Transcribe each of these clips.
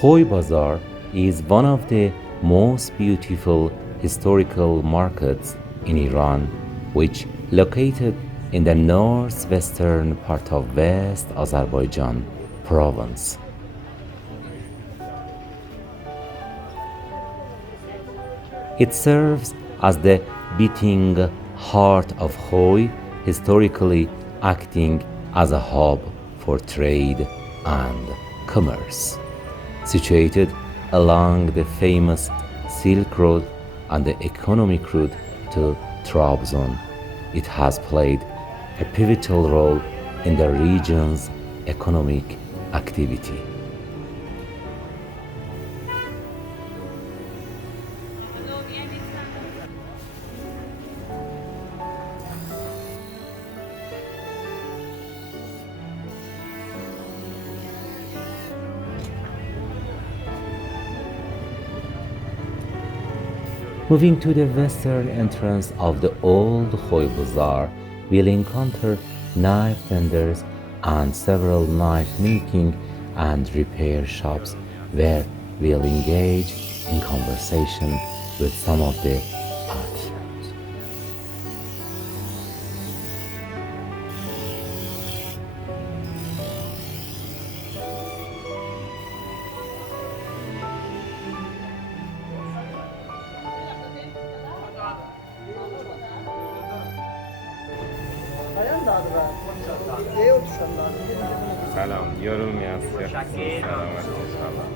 Khoy Bazaar is one of the most beautiful historical markets in Iran, which located in the northwestern part of West Azerbaijan province. It serves as the beating heart of Khoy, historically acting as a hub for trade and commerce. Situated along the famous Silk Road and the economic route to Trabzon, it has played a pivotal role in the region's economic activity. Moving to the western entrance of the old Khoy Bazaar, we'll encounter knife vendors and several knife making and repair shops where we'll engage in conversation with some of the artisans. سلام yorulmayasınız. Selamet inşallah.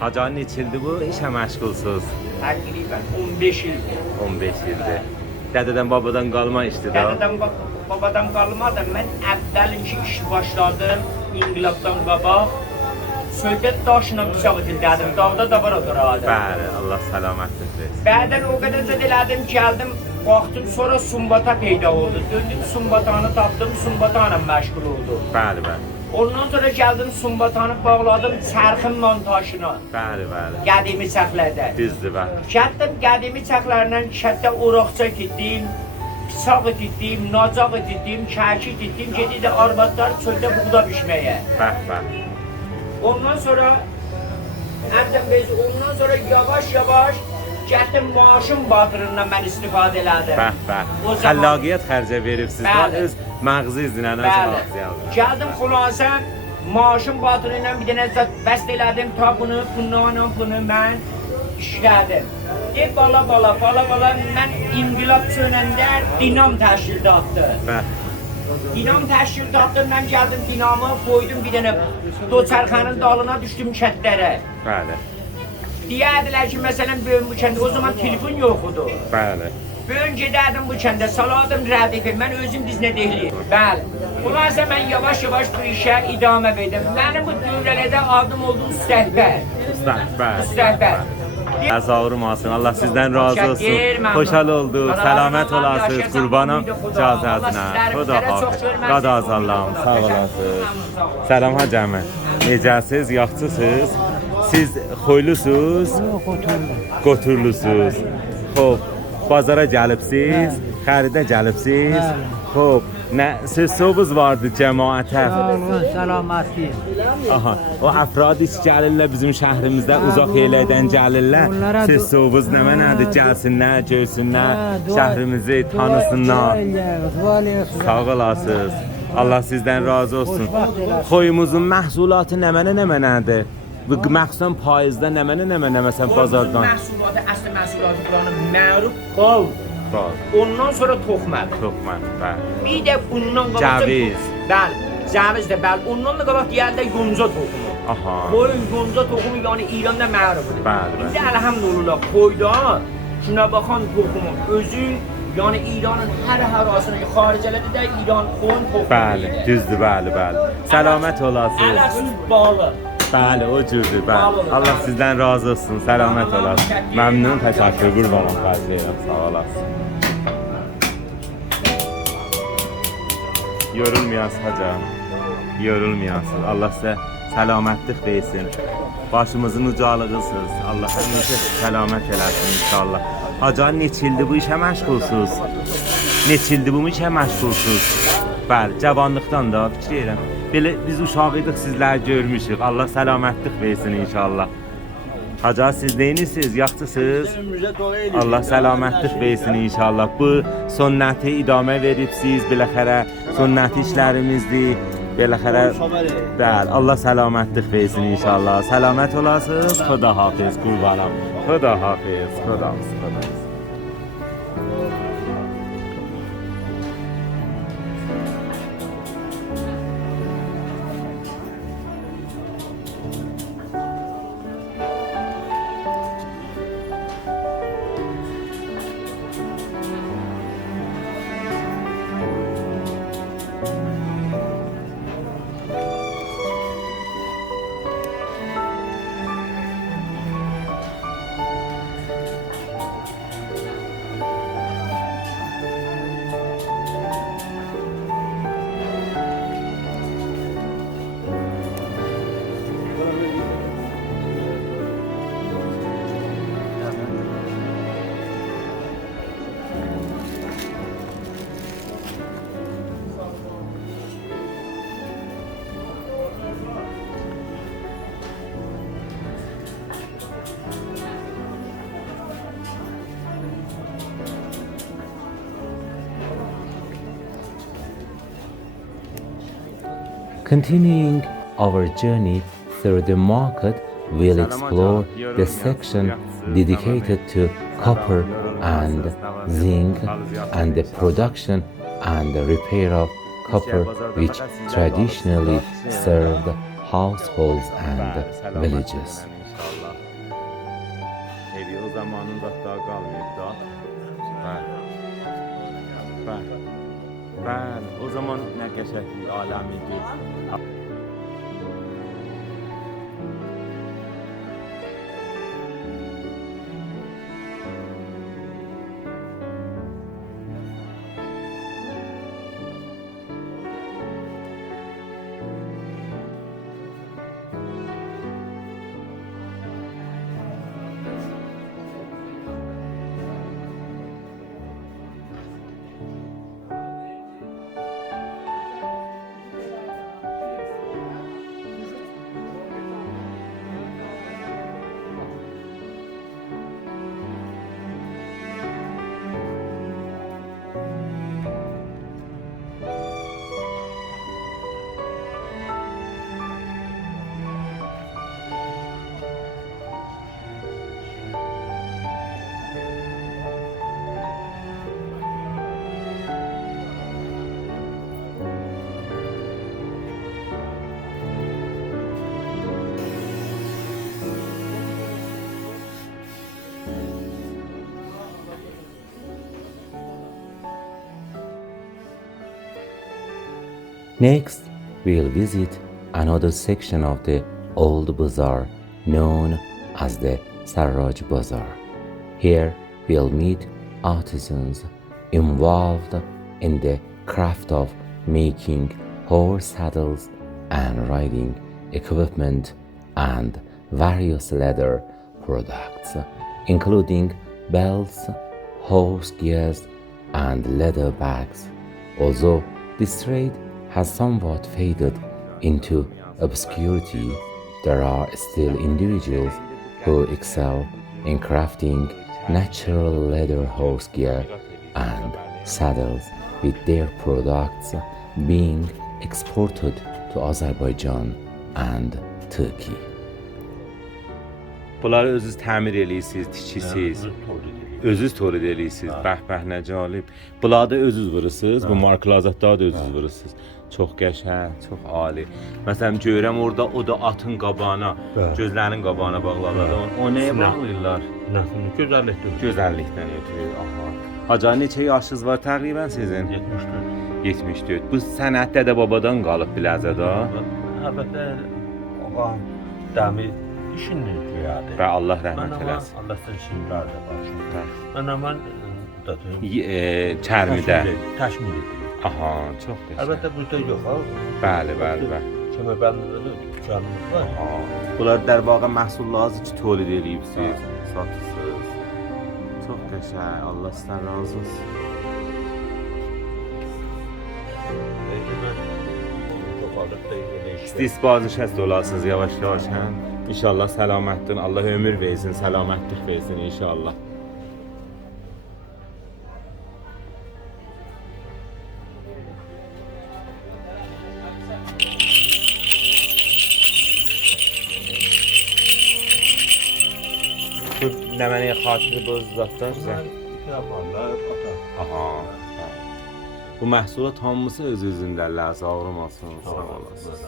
Hacı neçildi bu işe məşğulsuz? Təqribən 15 ildir. 15 ildir. Dədədən babadan qalma işdir da. Dədədən babadan qalmadı. Mən əvvəlinki iş başladım inqilabdan qabaq. Söhbət daşla bıçaq edildim. Dağda da var o durardı. Bəli, Allah səlamətlik versin. Bədən o qədər elədim, gəldim. Baxdım sonra Sumbata peyda oldu. Döndüm Sumbatanı tapdım, Sumbatanla məşğul oldu. Bəli, bəli. Ondan sonra gəldim Sumbatanı bağladım çərxin montajına. Bəli, bəli. Qədimi çəxlərdə. Düzdür, bəli. Kətdim qədimi çəxlərlə kətdə oraqça getdim, pisaq etdim, nacaq etdim, kəkik etdim, gedib arvadlar çöldə buğda bişməyə. Bəh. Ondan sonra ondan sonra yavaş getdim maaşın batırından mən istifadə elədim. Bəh. Xəllaqiyyət xərcə veribsiz da öz məğzi izinə Bəli. Gəldim xülasə maaşın batırı ilə bir dənə bəst elədim ta bunu mən işlədim. Bala mən inqilab çönəndə dinam təşkilatdı. Bəh. Dinam təşkilatdı, mən gəldim dinamı qoydum bir dənə doçarxanın dalına düşdüm kətlərə. Bəli. Deyədilər ki, məsələn, böyün bu kəndə, o zaman telefon yoxudu. Bəli. Böyün gedərdim bu kəndə, saladım rədifi, mən özüm dizinə deyiliyim. Bəli. Bunlarsa mən yavaş bu işə idamə verdim. Mənim bu dövrələrdə adım oldu Üstəhbər. Üstəhbər. Əzavrum olsun, Allah sizdən razı olsun. Xoşal oldu, səlamət olasınız, qurbanım cazəzinə. Xuda hafiz, qadaz Allahım, sağ olasınız. Səlam hacəmi, necəsiz, yaxçısınız? Siz Khoylusuz, Qoturlusuz. Xo'p, bazara gəlibsiz, xəridə gəlibsiz. Xo'p, nə söz-sözünüz vardı cəmaətə? Salamatli. Aha, o əfradi ki gəlirlər bizim şəhrimizdə uzaq yerlərdən gəlirlər. Söz-sözünüz nədir? Gəlsinlər, görsünlər, şəhrimizi tanısınlar. Sağ olasınız. Allah sizdən razı olsun. Khoyumuzun məhsulatı nədir? Bu məxsusən payızda nə məsələn bazardan? Məhsulatı, əsl məhsulatı buranın məruf bal. Ondan sonra toxmə, bəli. Bir də bundan qabaq Caviz. Bəli, caviz də bəli. Ondan da qabaq deyərdə yonca toxumu. Aha. Khoy yonca toxumu yəni İranda mərufdur. Bəli. İndi əlhamdülillah Khoyda şuna baxan toxumu özü yəni İranın hər harasına xaricələrdə də İran Khoy toxumu. Bəli, düzdür, bəli. Səlamət olasınız. Ələsiz balı. Bəli, o cürdür, bəli. Allah sizdən razı olsun, səlamət olasın. Məmnun, təşəkkür, qurbanım, xərcləyirəm, sağ olasın. Yorulmayasın hocam, yorulmayasın. Allah sizə səlamətlik versin. Başımızın ucalığısınız. Allah həmişə səlamət eləsin inşallah. Hacı, neçə ildir bu işə məşğulsuz? Bəli, cavanlıqdan da fikir edirəm. Belə biz uşaq idik, sizləri görmüşük. Allah səlamətlik versin inşallah. Hacı siz neyiniz? Yaxşısınız? Allah selametlik versin inşallah. Bu sünnəti idamə veribsiz, biləxərə sünnəti işlərimizdir. Biləxərə bəli, Allah selametlik versin inşallah. Səlamət olasınız. Xuda hafiz qurbanım. Xuda hafiz. Xuda hafiz. Continuing our journey through the market, we'll explore the section dedicated to copper and zinc and the production and the repair of copper, which traditionally served households and villages. O zaman nə qəşənglik aləmi gəlir. Next, we'll visit another section of the old bazaar known as the Sarraj Bazaar. Here, we'll meet artisans involved in the craft of making horse saddles and riding equipment and various leather products, including belts, horse gears, and leather bags. Although this trade has somewhat faded into obscurity, there are still individuals who excel in crafting natural leather horse gear and saddles, with their products being exported to Azerbaijan and Turkey. Bunları özünüz təmir eləyirsiniz, tikisiz. Özünüz tolid eləyirsiniz. Bəh, nə cəlib. Bunları da özünüz vurursunuz. Bu markalarda da özünüz vurursunuz. Çox qəşəng, çox ali. Məsələn, görürəm orada o da atın qabağına, gözlərinin qabağına bağlarlar. O nəyə bağlayırlar? Gözəllikdir. Gözəllikdən ötürü. Aha. Hacı, neçə yaşınız var təqribən sizin? 74. 74. Bu sənət dədə babadan qalıb biləcədə. Əlbəttə, ağam dəmir işini güyadır. Və Allah rəhmət eləsin. Allah sizin işinlərdə başlayır. Mən aman çərmidə. Təşmil edir. Aha, çox qəşəng. Əlbəttə burada yox ha. Bəli. Kəmərbəndində dükanımız var. Aha. Bunlar dərvaqa məhsullarınızı ki, tolid eləyibsiz, satırsınız. Çox qəşəng. Allah sizdən razı olsun. İstihbazi şəst olasınız yavaş-yavaş, hə? İnşallah selamettin. Allah ömür versin, selametlik versin inşallah. Ne mənə xatirə bu zatlar sən? Yaparlar, atar. Aha. Bu məhsulat hamısı öz-özündələr, sağlam olsun, sağ olasınız.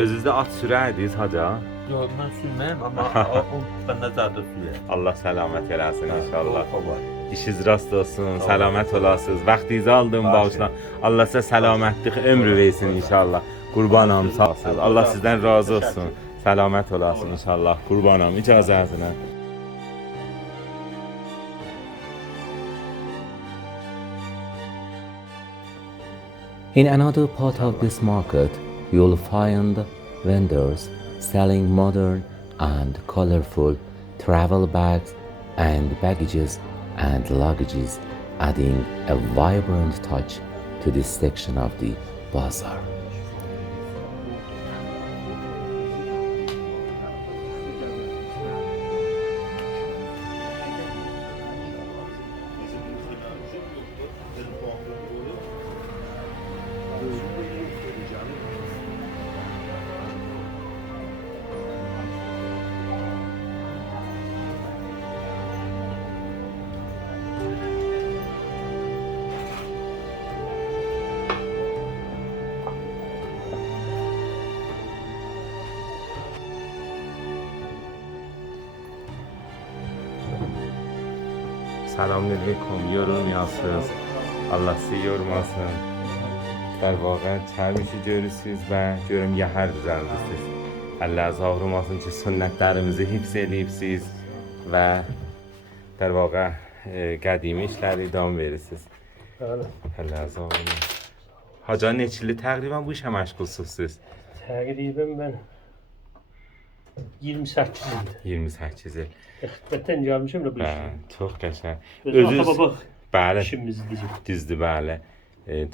Özünüzdə at sürərdiniz haca? Yox, mən sürməyəm, amma o bəndə zadı sürər. Allah səlamət eləsin inşallah. O var. İşiniz rast olsun, səlamət olasınız. Vaxtınızı aldığım bağışla. Allah sizə səlamətlik ömrü versin inşallah. Qurbanam sağ olsunuz. Allah sizdən razı olsun. Səlamət olasın inşallah. Qurbanam icazənizlə. In another part of this market, you'll find vendors selling modern and colorful travel bags and baggages and luggages, adding a vibrant touch to this section of the bazaar. Selamünaleyküm, yorulmayasınız. Allah sizi yormasın. در واقع همیشه görürsünüz və görüm yəhər düzəldirsiniz. Allah zahrum olsun ki sünnətlərimizi hifz edibsiz və در واقع qədimi işləri idam verirsiniz. Allah zahrum olsun. Haca neçili təqribən bu işə məşğulsunuz siz? Təqribən mən 28 ildir. 28 il. Xidmətdən gəlmişəm də bu işə. Çox qəşəng. Özünüz baba bəli, işimizdir. düzdür bəli.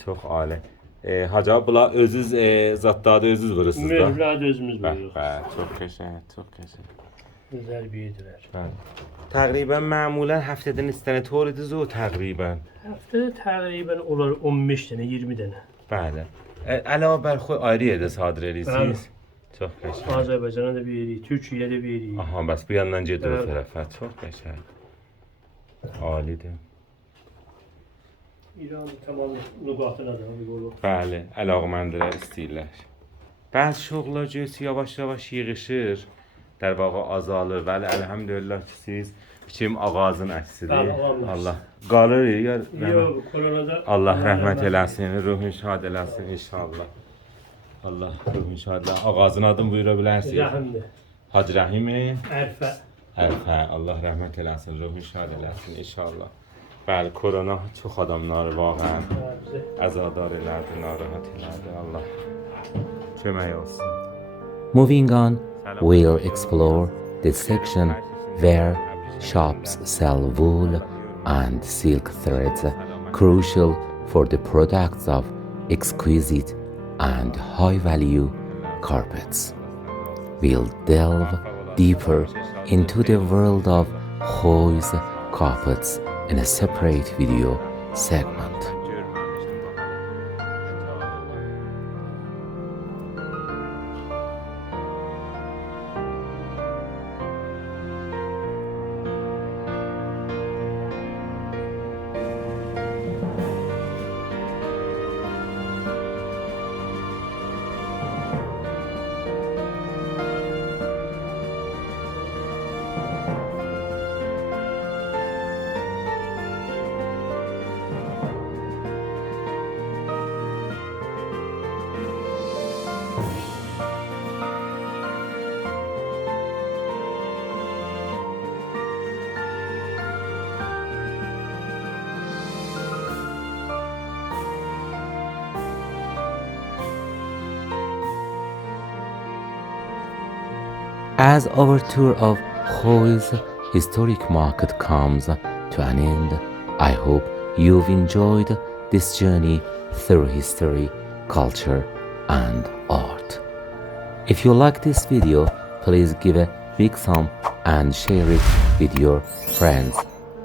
Çox ali. Haca bula özünüz zatdadı özünüz vurursunuz da. Mövlad özümüz Bəli, buyuruq. bəli, çox qəşəng, çox qəşəng. Gözəl büyüdülər. Bəli. Təqribən məmulən həftədən istənə to'ridiniz o təqribən. Həftədə təqribən olar 15 dənə, 20 dənə. Bəli. Əlavə bər Khoy ayrı yerdə sadir edirsiniz. Çox qəşəng. Azərbaycana da veririk, Türkiyəyə də veririk. Aha, bəs bu yandan gedir o Bəli. tərəfə. Çox qəşəng. Alidir. İran tamam nüqatına da bir olur. Bəli, əlaqəməndilər istəyirlər. Bəzi şoğullar görürsünüz yavaş-yavaş yığışır. در واقع azalır. Bəli, əlhəmdülillah ki siz biçim ağacın əksidir. Bəli, ağacın Allah qalır ya. Yox, koronada Allah rəhmət eləsin, ruhun şad eləsin inşallah. Allah ruhun şad eləsin. Ağacın adını buyura bilərsiniz. Rəhimdir. Hacı Rəhimi. Ərfə. Ərfə, Allah rəhmət eləsin, ruhun şad eləsin inşallah. Bəli, korona çox adamları vaqəən əzadar elədi, narahat elədi. Allah kömək olsun. Moving on, we'll explore the section where shops sell wool and silk threads, crucial for the products of exquisite and high-value carpets. We'll delve deeper into the world of Khoy's carpets in a separate video segment. As our tour of Khoy's historic market comes to an end, I hope you've enjoyed this journey through history, culture, and art. If you like this video, please give a big thumb and share it with your friends.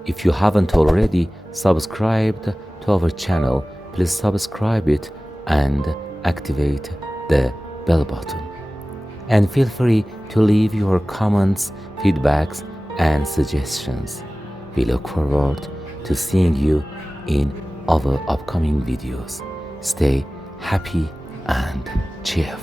If you haven't already subscribed to our channel, please subscribe it and activate the bell button. And feel free to leave your comments, feedbacks, and suggestions. We look forward to seeing you in our upcoming videos. Stay happy and cheerful.